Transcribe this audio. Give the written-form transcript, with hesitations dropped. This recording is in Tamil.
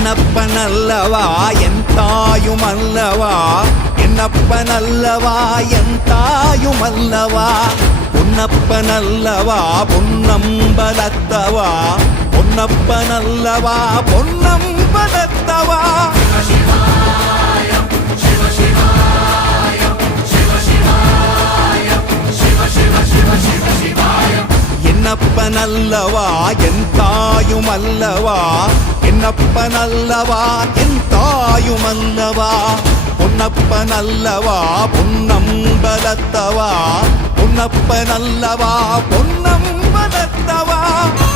என்னப்பனல்லவா என் தாயுமல்லவா என்னப்பனல்லவா என் தாயுமல்லவா பொன்னப்பனல்லவா பொன்னம்பலத்தவா பொன்னப்பனல்லவா பொன்னம்பலத்தவா என்னப்பனல்லவா என் தாயுமல்லவா என்னப்பனல்லவா என் தாயுமல்லவா பொன்னப்பனல்லவா பொன்னம்பலத்தவா பொன்னப்பனல்லவா பொன்னம்பலத்தவா